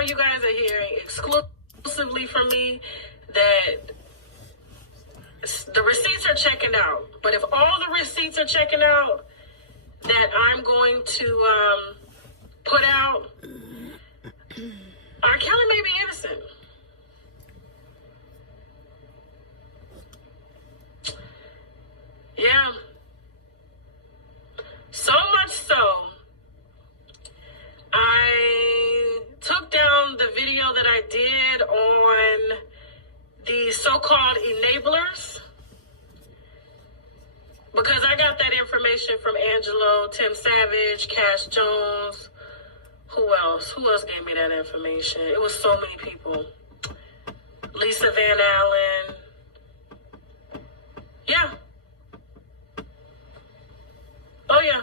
now you guys are hearing exclusively from me that the receipts are checking out. But if all the receipts are checking out that I'm going to put out, R.Kelly may be innocent. Yeah. So much so, I took down the video that I did on the so-called enablers because I got that information from Angelo, Tim Savage, Cash Jones. Who else? Who else gave me that information? It was so many people. Lisa Van Allen. Yeah. Oh, yeah.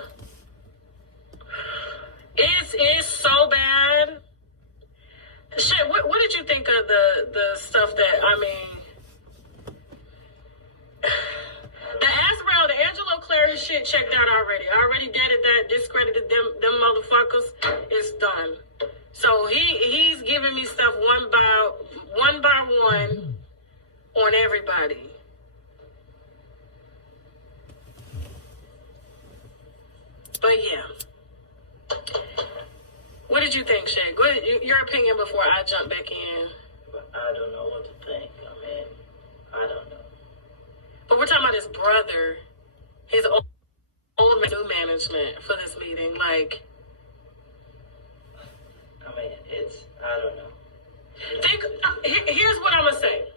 It's so bad. Shit, what did you think of the stuff that, I mean, the Azrael, the Angelo Clary shit checked out already. I already deaded that, discredited them motherfuckers. It's done. So he's giving me stuff one by one on everybody. But yeah. What did you think, Shay? Go ahead, your opinion before I jump back in. I don't know what to think. I mean, I don't know. But we're talking about his brother, his old new management for this meeting. Like, I mean, I don't know. Here's what I'm going to say.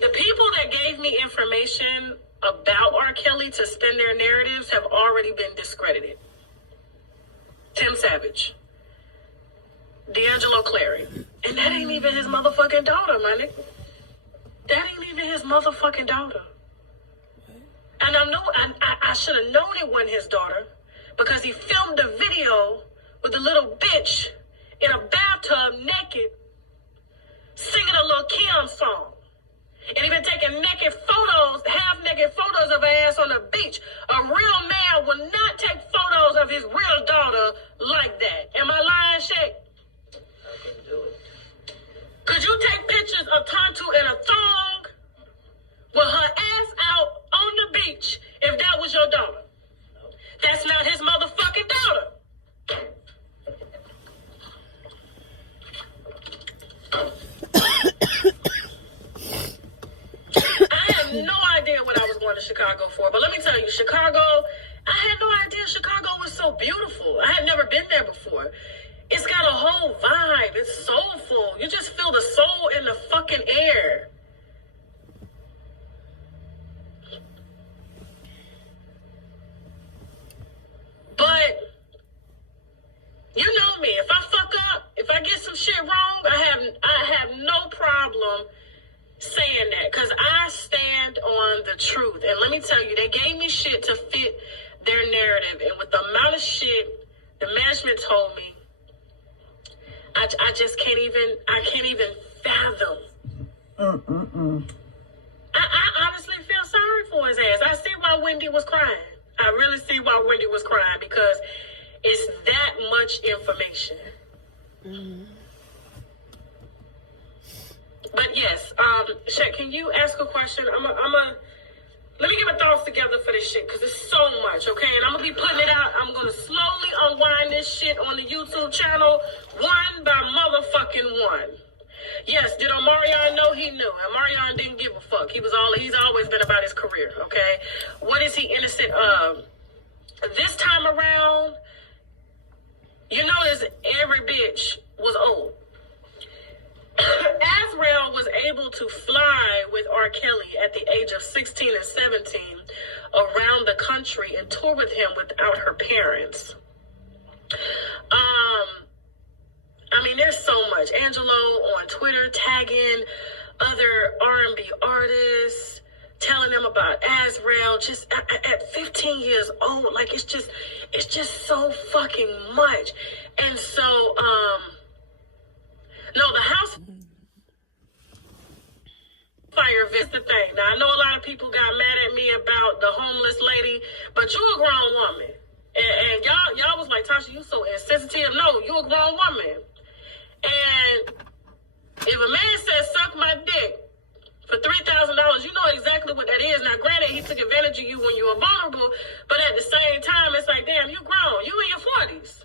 The people that gave me information about R.Kelly to spin their narratives have already been discredited. Tim Savage. D'Angelo Clary. And that ain't even his motherfucking daughter, my nigga. That ain't even his motherfucking daughter. And I should have known it wasn't his daughter because he filmed a video with a little bitch in a bathtub naked singing a Lil' Kim song. And he been taking naked photos, half-naked photos of her ass on the beach. A real man will not take photos of his real daughter like that. Am I lying, Shay? I can do it. Could you take pictures of Tonto in a thong with her ass out on the beach if that was your daughter? No. That's not his motherfucking daughter. I had no idea what I was going to Chicago for, but let me tell you, Chicago, I had no idea Chicago was so beautiful. I had never been there before. It's got a whole vibe. It's soulful. You just feel the soul in the fucking air. But you know me. If I fuck up, if I get some shit wrong, I have no problem saying that because I stand on the truth. And let me tell you, they gave me shit to fit their narrative. And with the amount of shit the management told me, I just can't even fathom. I honestly feel sorry for his ass. I see why Wendy was crying. I really see why Wendy was crying because it's that much information. Mm-hmm. But yes, Shet, can you ask a question? Let me get my thoughts together for this shit because it's so much, okay? And I'm gonna be putting it out. I'm gonna slowly unwind this shit on the YouTube channel, one by motherfucking one. Yes, did Omarion know? He knew. Omarion didn't give a fuck. He's always been about his career, okay? What is he innocent of? This time around, you notice every bitch was old. Azrael was able to fly with R.Kelly at the age of 16 and 17 around the country and tour with him without her parents. I mean, there's so much. Angelo on Twitter tagging other R&B artists, telling them about Azrael, just at 15 years old. Like, it's just so fucking much. And so, no, the house fire is the thing. Now, I know a lot of people got mad at me about the homeless lady, but you a grown woman. And y'all was like, Tasha, you so insensitive. No, you a grown woman. And if a man says, suck my dick for $3,000, you know exactly what that is. Now, granted, he took advantage of you when you were vulnerable, but at the same time, it's like, damn, you grown. You in your 40s.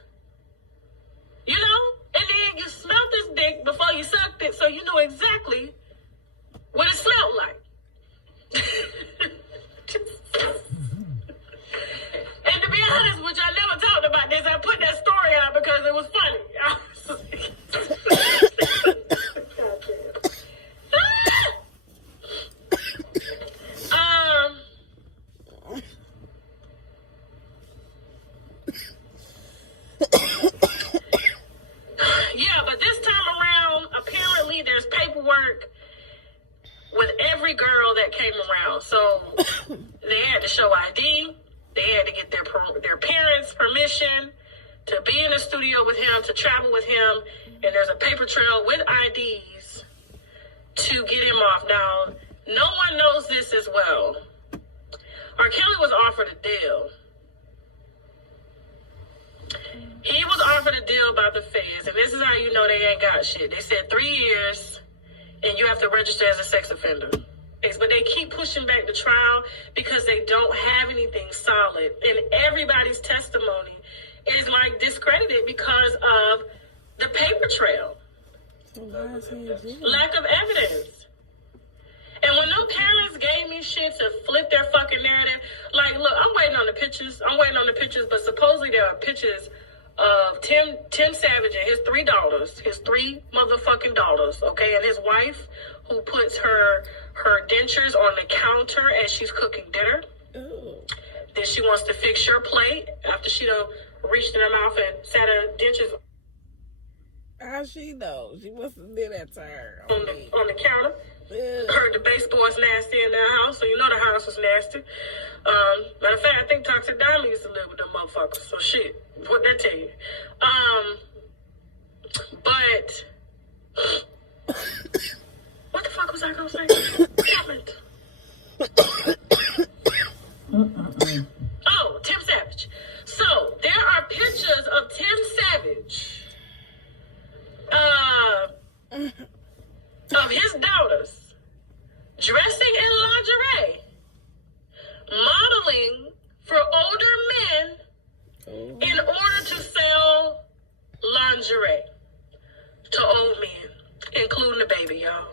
You know? And then you smelled this dick before you sucked it, so you know exactly what it smelled like. And to be honest with you, I never talked about this. I put that story out because it was funny. Yeah, but this time around, apparently there's paperwork with every girl that came around. So they had to show ID. They had to get their parents' permission to be in the studio with him, to travel with him. And there's a paper trail with IDs to get him off. Now, no one knows this as well. R.Kelly was offered a deal. He was offered a deal by the feds, and this is how you know they ain't got shit. They said 3 years, and you have to register as a sex offender. But they keep pushing back the trial because they don't have anything solid. And everybody's testimony is like discredited because of the paper trail. Lack of evidence. And when them parents gave me shit to flip their fucking narrative, like, look, I'm waiting on the pictures, but supposedly there are pictures of Tim Savage and his 3 daughters, his 3 motherfucking daughters, okay, and his wife, who puts her dentures on the counter as she's cooking dinner. Ooh. Then she wants to fix your plate after she done reached in her mouth and sat her dentures. How she knows? She must have did that to her. On the counter. Ugh. Heard the baseboard's nasty in their house, so you know the house was nasty. Matter of fact, I think Toxic Diamond used to live with them motherfuckers. So shit, what that tell you? But what the fuck was I gonna say? Damn it. Oh, Tim Savage. So there are pictures of Tim Savage, of his daughters dressing in lingerie, modeling for older men in order to sell lingerie to old men, including the baby, y'all.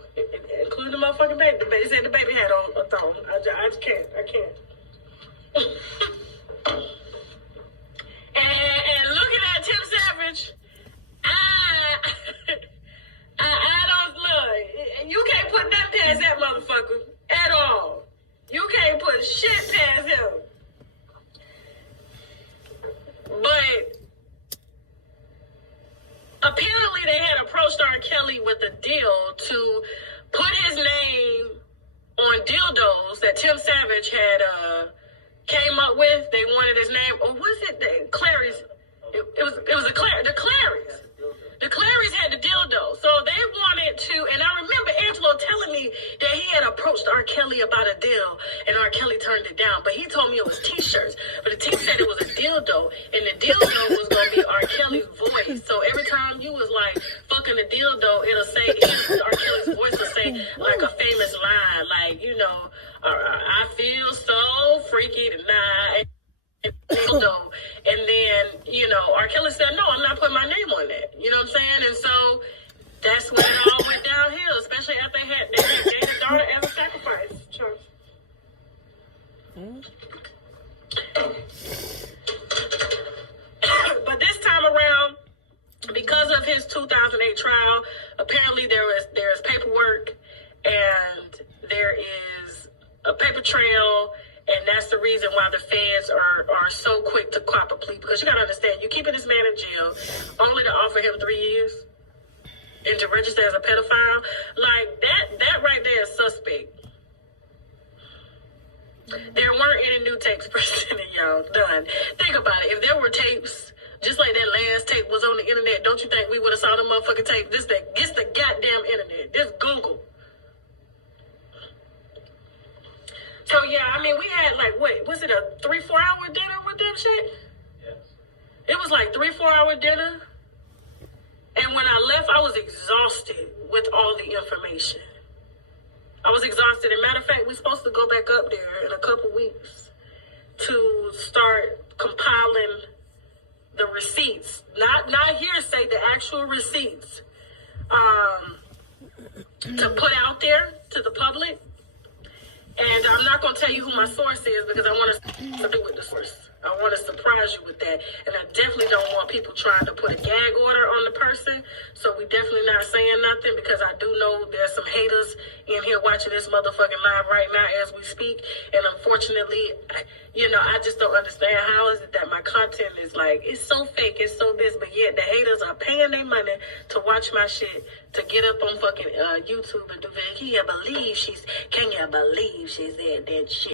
Including the motherfucking baby. The baby said the baby had on a thong. I just can't. I can't. and looking at Tim Savage, I don't look. You can't put nothing past that motherfucker at all. You can't put shit past him. But apparently they had approached R.Kelly with a deal to put his name on dildos that Tim Savage had came up with. They wanted his name, or was it the Clary's? It was the Clary's. The Clarys had the dildo, so they wanted to, and I remember Angelo telling me that he had approached R.Kelly about a deal, and R.Kelly turned it down, but he told me it was t-shirts, but the team said it was a dildo, and the dildo was going to be R.Kelly's voice, so every time you was like, fucking the dildo, it'll say, R.Kelly's voice will say, like a famous line, like, you know, I feel so freaky tonight. Dildo. And then, you know, R.Kelly said, no, I'm not putting my name on that. You know what I'm saying? And so that's when it all went downhill, especially after they had their daughter as a sacrifice. Sure. But this time around, because of his 2008 trial, apparently there is paperwork and there is a paper trail. And that's the reason why the feds are so quick to cop a plea. Because you got to understand, you're keeping this man in jail only to offer him 3 years and to register as a pedophile. Like, that right there is suspect. There weren't any new tapes presented, y'all. Done. Think about it. If there were tapes, just like that last tape was on the internet, don't you think we would have saw the motherfucking tape? It's the goddamn internet. This Google. So, yeah, I mean, we had, like, what, was it a 3-4 hour dinner with them shit? Yes. It was like 3-4 hour dinner. And when I left, I was was exhausted with all the information. I was exhausted. As a matter of fact, we're supposed to go back up there in a couple weeks to start compiling the receipts. Not hearsay, the actual receipts. To put out there to the public. And I'm not going to tell you who my source is because I want to do with the source. I want to surprise you with that. And I definitely don't want people trying to put a gag order on the person. So we definitely not saying nothing because I do know there's some haters in here watching this motherfucking live right now as we speak. And unfortunately, I just don't understand how is it that my content is like, it's so fake, it's so this, but yet the haters are paying their money to watch my shit, to get up on fucking YouTube and do that. Can you believe she said that shit?